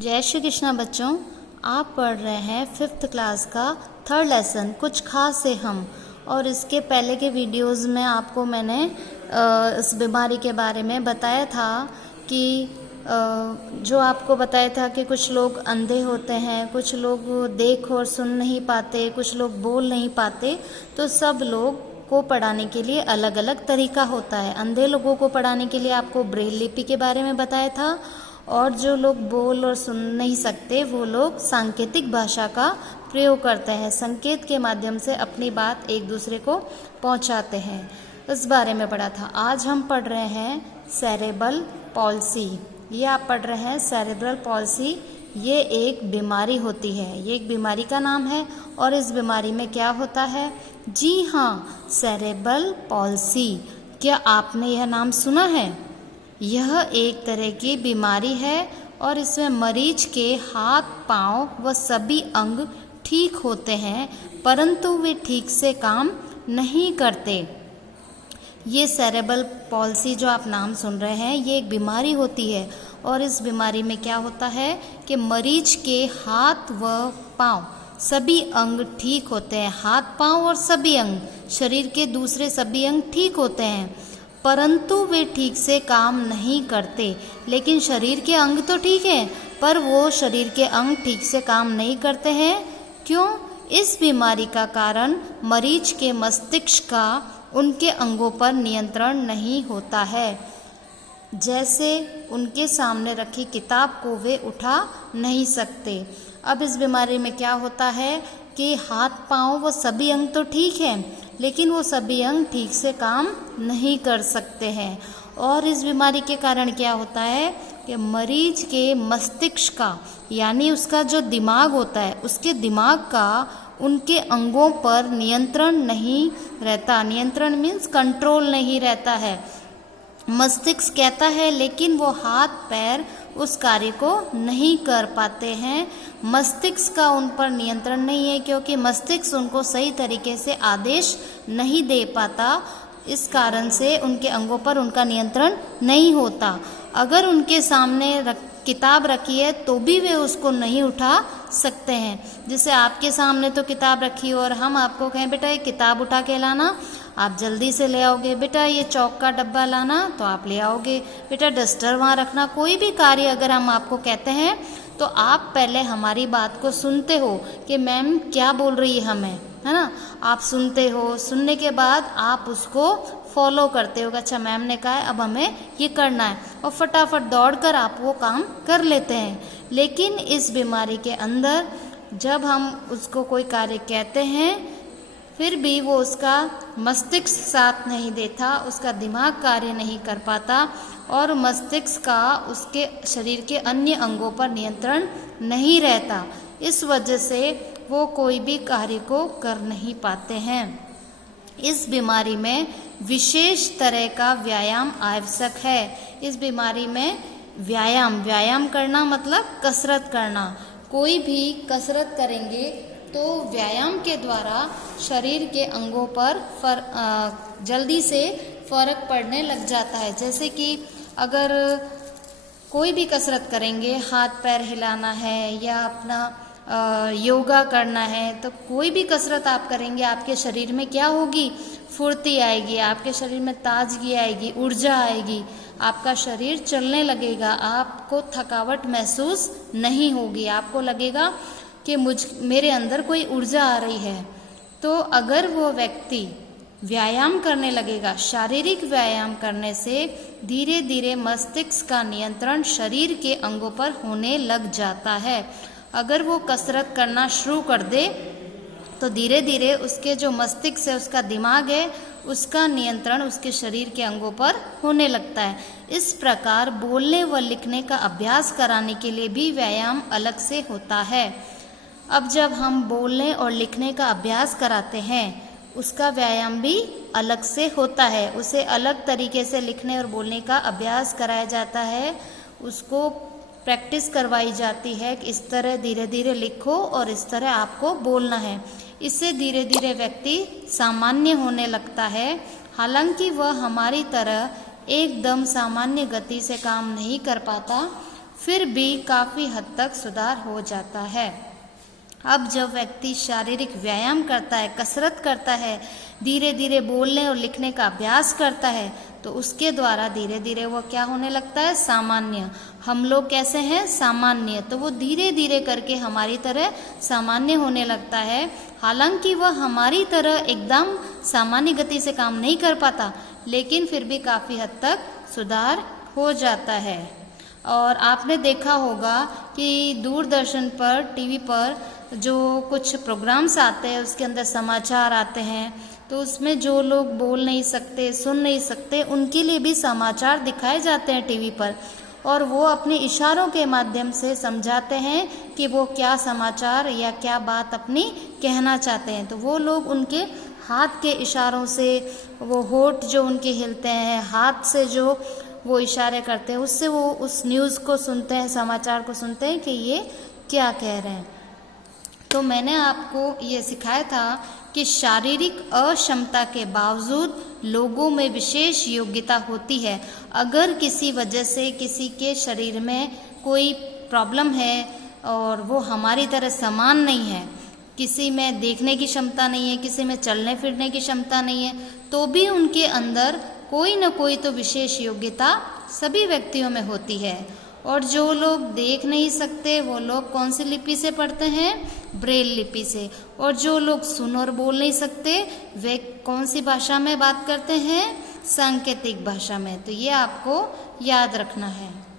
जय श्री कृष्णा बच्चों, आप पढ़ रहे हैं 5th क्लास का 3rd लेसन कुछ खास है हम। और इसके पहले के वीडियोस में आपको मैंने इस बीमारी के बारे में बताया था कि जो आपको बताया था कि कुछ लोग अंधे होते हैं, कुछ लोग देख और सुन नहीं पाते, कुछ लोग बोल नहीं पाते। तो सब लोग को पढ़ाने के लिए अलग अलग तरीका होता है। अंधे लोगों को पढ़ाने के लिए आपको ब्रेल लिपि के बारे में बताया था, और जो लोग बोल और सुन नहीं सकते वो लोग सांकेतिक भाषा का प्रयोग करते हैं, संकेत के माध्यम से अपनी बात एक दूसरे को पहुंचाते हैं। इस बारे में पढ़ा था। आज हम पढ़ रहे हैं सेरेब्रल पॉल्सी। ये आप पढ़ रहे हैं सेरेब्रल पॉल्सी। ये एक बीमारी होती है, ये एक बीमारी का नाम है। और इस बीमारी में क्या होता है? जी हाँ, सेरेब्रल पॉल्सी। क्या आपने यह नाम सुना है? यह एक तरह की बीमारी है और इसमें मरीज के हाथ, पांव व सभी अंग ठीक होते हैं, परंतु वे ठीक से काम नहीं करते। ये सेरेब्रल पॉल्सी जो आप नाम सुन रहे हैं, ये एक बीमारी होती है। और इस बीमारी में क्या होता है कि मरीज के हाथ व पांव सभी अंग ठीक होते हैं। हाथ, पांव और सभी अंग, शरीर के दूसरे सभी अंग ठीक होते हैं, परंतु वे ठीक से काम नहीं करते। लेकिन शरीर के अंग तो ठीक है, पर वो शरीर के अंग ठीक से काम नहीं करते हैं। क्यों? इस बीमारी का कारण मरीज के मस्तिष्क का उनके अंगों पर नियंत्रण नहीं होता है। जैसे उनके सामने रखी किताब को वे उठा नहीं सकते। अब इस बीमारी में क्या होता है कि हाथ, पांव व सभी अंग तो ठीक है, लेकिन वो सभी अंग ठीक से काम नहीं कर सकते हैं। और इस बीमारी के कारण क्या होता है कि मरीज के मस्तिष्क का, यानी उसका जो दिमाग होता है, उसके दिमाग का उनके अंगों पर नियंत्रण नहीं रहता। नियंत्रण मीन्स कंट्रोल नहीं रहता है। मस्तिष्क कहता है, लेकिन वो हाथ पैर उस कार्य को नहीं कर पाते हैं। मस्तिष्क का उन पर नियंत्रण नहीं है, क्योंकि मस्तिष्क उनको सही तरीके से आदेश नहीं दे पाता। इस कारण से उनके अंगों पर उनका नियंत्रण नहीं होता। अगर उनके सामने किताब रखी है तो भी वे उसको नहीं उठा सकते हैं। जैसे आपके सामने तो किताब रखी हो और हम आपको कहें बेटा ये किताब उठा के लाना, आप जल्दी से ले आओगे। बेटा ये चौक का डब्बा लाना, तो आप ले आओगे। बेटा डस्टर वहाँ रखना। कोई भी कार्य अगर हम आपको कहते हैं तो आप पहले हमारी बात को सुनते हो कि मैम क्या बोल रही है हमें, है ना। आप सुनते हो, सुनने के बाद आप उसको फॉलो करते हो। अच्छा मैम ने कहा है, अब हमें ये करना है, और फटाफट दौड़कर आप वो काम कर लेते हैं। लेकिन इस बीमारी के अंदर जब हम उसको कोई कार्य कहते हैं, फिर भी वो उसका मस्तिष्क साथ नहीं देता, उसका दिमाग कार्य नहीं कर पाता, और मस्तिष्क का उसके शरीर के अन्य अंगों पर नियंत्रण नहीं रहता। इस वजह से वो कोई भी कार्य को कर नहीं पाते हैं। इस बीमारी में विशेष तरह का व्यायाम आवश्यक है। इस बीमारी में व्यायाम करना मतलब कसरत करना। कोई भी कसरत करेंगे तो व्यायाम के द्वारा शरीर के अंगों पर जल्दी से फर्क पड़ने लग जाता है। जैसे कि अगर कोई भी कसरत करेंगे, हाथ पैर हिलाना है या अपना योगा करना है, तो कोई भी कसरत आप करेंगे, आपके शरीर में क्या होगी? फुर्ती आएगी, आपके शरीर में ताजगी आएगी, ऊर्जा आएगी, आपका शरीर चलने लगेगा, आपको थकावट महसूस नहीं होगी, आपको लगेगा कि मेरे अंदर कोई ऊर्जा आ रही है। तो अगर वो व्यक्ति व्यायाम करने लगेगा, शारीरिक व्यायाम करने से धीरे धीरे मस्तिष्क का नियंत्रण शरीर के अंगों पर होने लग जाता है। अगर वो कसरत करना शुरू कर दे तो धीरे धीरे उसके जो मस्तिष्क है, उसका दिमाग है, उसका नियंत्रण उसके शरीर के अंगों पर होने लगता है। इस प्रकार बोलने व लिखने का अभ्यास कराने के लिए भी व्यायाम अलग से होता है। अब जब हम बोलने और लिखने का अभ्यास कराते हैं, उसका व्यायाम भी अलग से होता है। उसे अलग तरीके से लिखने और बोलने का अभ्यास कराया जाता है, उसको प्रैक्टिस करवाई जाती है कि इस तरह धीरे धीरे लिखो और इस तरह आपको बोलना है। इससे धीरे धीरे व्यक्ति सामान्य होने लगता है। हालांकि वह हमारी तरह एकदम सामान्य गति से काम नहीं कर पाता, फिर भी काफ़ी हद तक सुधार हो जाता है। अब जब व्यक्ति शारीरिक व्यायाम करता है, कसरत करता है, धीरे धीरे बोलने और लिखने का अभ्यास करता है, तो उसके द्वारा धीरे धीरे वो क्या होने लगता है, सामान्य। हम लोग कैसे हैं, सामान्य, तो वो धीरे धीरे करके हमारी तरह सामान्य होने लगता है। हालांकि वह हमारी तरह एकदम सामान्य गति से काम नहीं कर पाता, लेकिन फिर भी काफ़ी हद तक सुधार हो जाता है। और आपने देखा होगा कि दूरदर्शन पर, टीवी पर जो कुछ प्रोग्राम्स आते हैं, उसके अंदर समाचार आते हैं, तो उसमें जो लोग बोल नहीं सकते, सुन नहीं सकते, उनके लिए भी समाचार दिखाए जाते हैं टीवी पर, और वो अपने इशारों के माध्यम से समझाते हैं कि वो क्या समाचार या क्या बात अपनी कहना चाहते हैं। तो वो लोग उनके हाथ के इशारों से, वो होठ जो उनके हिलते हैं, हाथ से जो वो इशारे करते हैं, उससे वो उस न्यूज़ को सुनते हैं, समाचार को सुनते हैं कि ये क्या कह रहे हैं। तो मैंने आपको ये सिखाया था कि शारीरिक अक्षमता के बावजूद लोगों में विशेष योग्यता होती है। अगर किसी वजह से किसी के शरीर में कोई प्रॉब्लम है और वो हमारी तरह समान नहीं है, किसी में देखने की क्षमता नहीं है, किसी में चलने फिरने की क्षमता नहीं है, तो भी उनके अंदर कोई न कोई तो विशेष योग्यता सभी व्यक्तियों में होती है। और जो लोग देख नहीं सकते, वो लोग कौन सी लिपि से पढ़ते हैं, ब्रेल लिपि से। और जो लोग सुन और बोल नहीं सकते, वे कौन सी भाषा में बात करते हैं, सांकेतिक भाषा में। तो ये आपको याद रखना है।